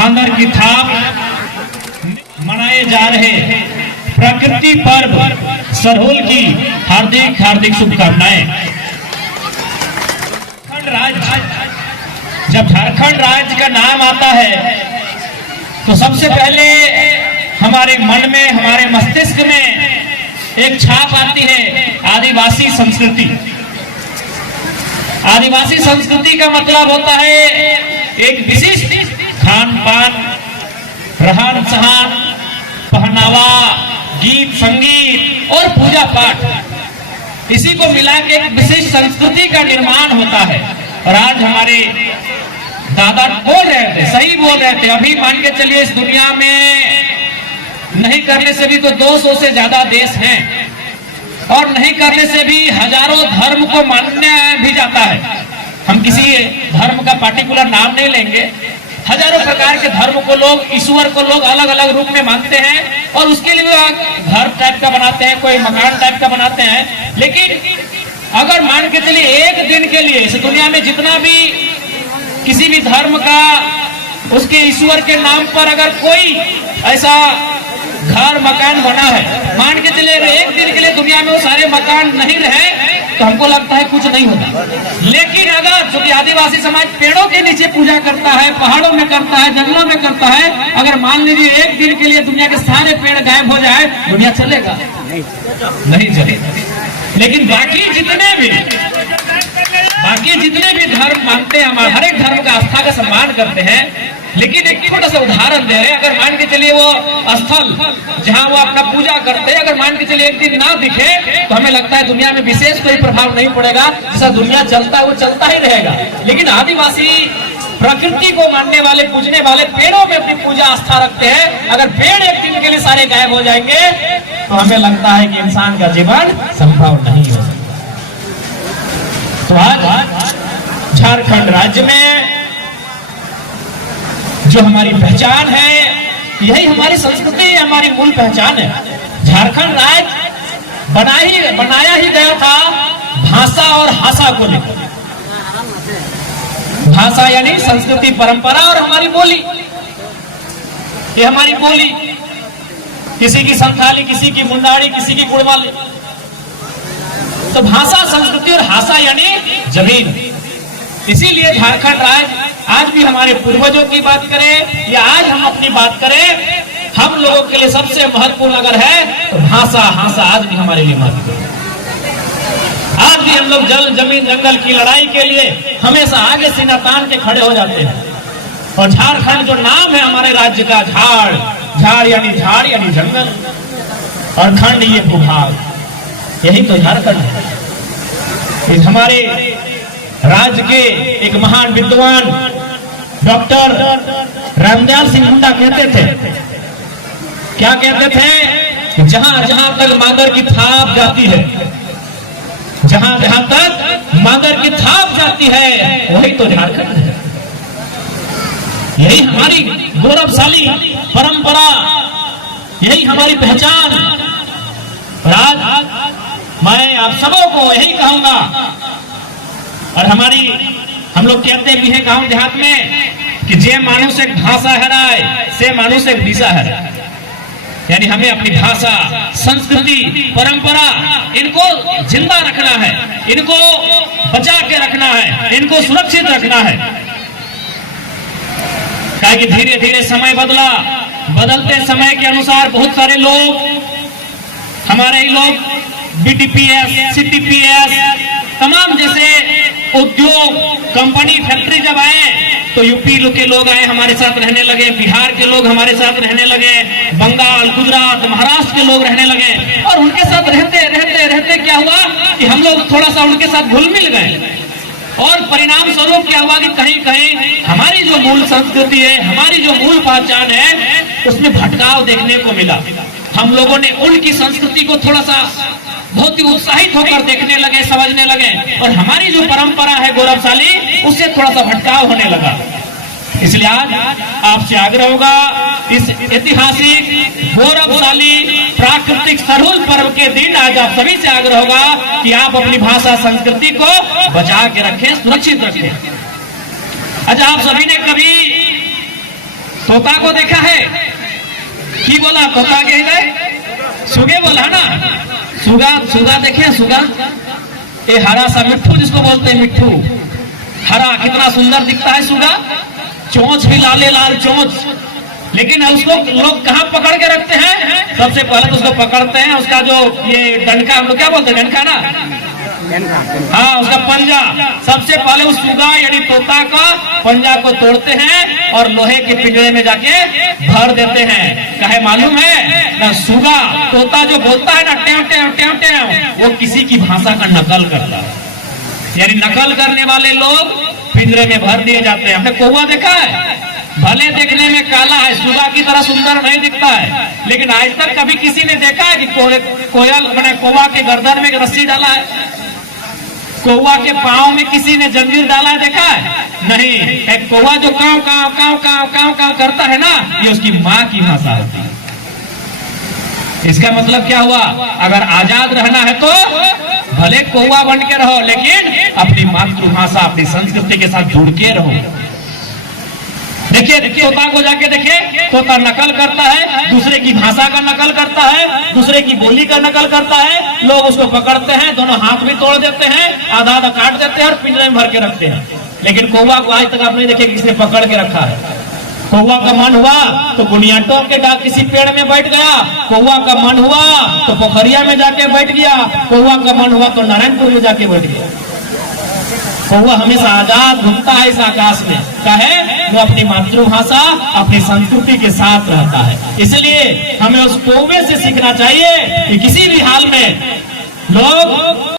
मांदर की थाप मनाए जा रहे प्रकृति पर्व सरहुल की हार्दिक हार्दिक शुभकामनाएं। जब झारखंड राज्य का नाम आता है तो सबसे पहले हमारे मन में, हमारे मस्तिष्क में एक छाप आती है आदिवासी संस्कृति। आदिवासी संस्कृति का मतलब होता है एक विशिष्ट खान पान, रहन सहन, पहनावा, गीत संगीत और पूजा पाठ, इसी को मिला के एक विशिष्ट संस्कृति का निर्माण होता है। और आज हमारे दादा बोल रहे थे, सही बोल रहे थे, अभी मान के चलिए इस दुनिया में नहीं करने से भी तो 200 से ज्यादा देश हैं और नहीं करने से भी हजारों धर्म को मानने भी जाता है। हम किसी धर्म का पार्टिकुलर नाम नहीं लेंगे, हजारों प्रकार के धर्म को लोग, ईश्वर को लोग अलग अलग रूप में मानते हैं और उसके लिए घर टाइप का बनाते हैं, कोई मकान टाइप का बनाते हैं। लेकिन अगर मान के चलिए एक दिन के लिए इस दुनिया में जितना भी किसी भी धर्म का उसके ईश्वर के नाम पर अगर कोई ऐसा घर मकान बना है, मान के चलिए एक दिन के लिए दुनिया में वो सारे मकान नहीं रहे तो हमको लगता है कुछ नहीं होता। लेकिन अगर चूंकि आदिवासी समाज पेड़ों के नीचे पूजा करता है, पहाड़ों में करता है, जंगलों में करता है, अगर मान लीजिए एक दिन के लिए दुनिया के सारे पेड़ गायब हो जाए, दुनिया चलेगा? नहीं चलेगा। लेकिन बाकी जितने भी धर्म मानते हैं, हमारे हर एक धर्म का आस्था का सम्मान करते हैं। लेकिन एक छोटा सा उदाहरण दे रहे हैं, अगर मान के चलिए वो स्थल जहां वो अपना पूजा करते हैं, अगर मान के चलिए एक दिन ना दिखे तो हमें लगता है दुनिया में विशेष कोई प्रभाव नहीं पड़ेगा, जैसा दुनिया चलता है वो चलता ही रहेगा। लेकिन आदिवासी प्रकृति को मानने वाले, पूजने वाले, पेड़ों में अपनी पूजा आस्था रखते हैं। अगर पेड़ एक दिन के लिए सारे गायब हो जाएंगे तो हमें लगता है कि इंसान का जीवन संभव नहीं हो सकता। तो आज झारखंड राज्य में जो हमारी पहचान है, यही हमारी संस्कृति, हमारी मूल पहचान है। झारखंड राज्य बनाया ही गया था भाषा और हासा को लेकर। भाषा यानी संस्कृति, परंपरा और हमारी बोली। ये हमारी बोली, किसी की संथाली, किसी की मुंडारी, किसी की गुड़वाली। तो भाषा, संस्कृति और हासा यानी जमीन। इसीलिए झारखंड राज्य आज भी हमारे पूर्वजों की बात करें या आज हम अपनी बात करें, हम लोगों के लिए सबसे महत्वपूर्ण अगर है तो भाषा, हासा आज भी हमारे लिए महत्वपूर्ण है। आज भी हम लोग जल, जमीन, जंगल की लड़ाई के लिए हमेशा आगे सीना तान के खड़े हो जाते हैं। और झारखंड जो नाम है हमारे राज्य का, झाड़ यानी जंगल और खंड ये भूभाग, यही तो झारखंड है। हमारे राज्य के एक महान विद्वान डॉक्टर रामदयाल सिंह हुड्डा कहते थे, क्या कहते थे? जहां जहां तक मांदर की थाप जाती है, जहां जहां तक मांदर की थाप जाती है, वही तो झारखंड है। यही हमारी गौरवशाली परंपरा, यही हमारी पहचान। आज मैं आप सबों को यही कहूंगा, और हम लोग कहते भी हैं गांव देहात में कि जे मानुष एक भाषा हराए से मानुष एक दिशा हराए। यानी हमें अपनी भाषा, संस्कृति, परंपरा, इनको जिंदा रखना है, इनको बचा के रखना है, इनको सुरक्षित रखना है। क्योंकि धीरे धीरे समय बदला, बदलते समय के अनुसार बहुत सारे लोग, हमारे ही लोग, बीटीपीएस, सीटीपीएस, तमाम जैसे उद्योग, कंपनी, फैक्ट्री जब आए तो यूपी के लोग आए, हमारे साथ रहने लगे, बिहार के लोग हमारे साथ रहने लगे, बंगाल, गुजरात, महाराष्ट्र के लोग रहने लगे। और उनके साथ रहते रहते रहते क्या हुआ कि हम लोग थोड़ा सा उनके साथ घुल मिल गए, और परिणाम स्वरूप क्या हुआ कि कहीं कहीं हमारी जो मूल संस्कृति है, हमारी जो मूल पहचान है, उसमें भटकाव देखने को मिला। हम लोगों ने उनकी संस्कृति को थोड़ा सा बहुत ही उत्साहित होकर देखने लगे, समझने लगे, और हमारी जो परंपरा है गौरवशाली, उससे थोड़ा सा भटकाव होने लगा। इसलिए आज आपसे आग्रह होगा, इस ऐतिहासिक, गौरवशाली, प्राकृतिक सरहुल पर्व के दिन आज आप सभी से आग्रह होगा कि आप अपनी भाषा, संस्कृति को बचा के रखें, सुरक्षित रखें। अच्छा, आप सभी ने कभी तोता को देखा है की बोला? तोता के हृदय सुगे बोला ना। सुगा, सुगा देखे? सुगा ये हरा सा मिट्ठू जिसको बोलते हैं, मिट्ठू हरा, कितना सुंदर दिखता है सुगा। चोंच भी लाले लाल चोंच, लेकिन उसको लोग कहाँ पकड़ के रखते हैं? सबसे पहले तो उसको पकड़ते हैं, उसका जो ये डंका, हम लोग क्या बोलते हैं, डंका ना, हाँ, उसका पंजा। सबसे पहले उस सुगा यानी तोता का पंजा को तोड़ते हैं और लोहे के पिंजरे में जाके भर देते हैं। कहे मालूम है ना, सुगा तोता जो बोलता है ना, टेव टेव टेव टेव, वो किसी की भाषा का नकल करता है। यानी नकल करने वाले लोग पिंजरे में भर दिए जाते हैं। हमने कौवा देखा है, भले देखने में काला है, सुगा की तरह सुंदर नहीं दिखता है, लेकिन आज तक कभी किसी ने देखा है कि कोयल मैंने कौवा के गर्दन में रस्सी डाला है? कौवा के पांव में किसी ने जंजीर डाला है, देखा है? नहीं। एक कौवा जो काव काव काव काव काव काव करता है ना, ये उसकी माँ की भाषा होती है। इसका मतलब क्या हुआ? अगर आजाद रहना है तो भले कौवा बन के रहो, लेकिन अपनी मातृभाषा, अपनी संस्कृति के साथ जुड़ के रहो। देखिए तोता को जाके देखिए, तोता नकल करता है, दूसरे की भाषा का नकल करता है, दूसरे की बोली का नकल करता है। लोग उसको पकड़ते हैं, दोनों हाथ भी तोड़ देते हैं, आधा आधा काट देते हैं और पिंजरे में भर के रखते हैं। लेकिन कौवा को आज तक आप नहीं देखे किसने पकड़ के रखा है। कौवा का मन हुआ तो बुनियाटों के डाक किसी पेड़ में बैठ गया, कौवा का मन हुआ तो पोखरिया में जाके बैठ गया, कौवा का मन हुआ तो नारायणपुर में जाके बैठ गया। कौवा हमेशा आजाद घूमता है इस आकाश में, कहे वो अपनी मातृभाषा, अपनी संस्कृति के साथ रहता है। इसलिए हमें उस कौवे से सीखना चाहिए कि किसी भी हाल में लोग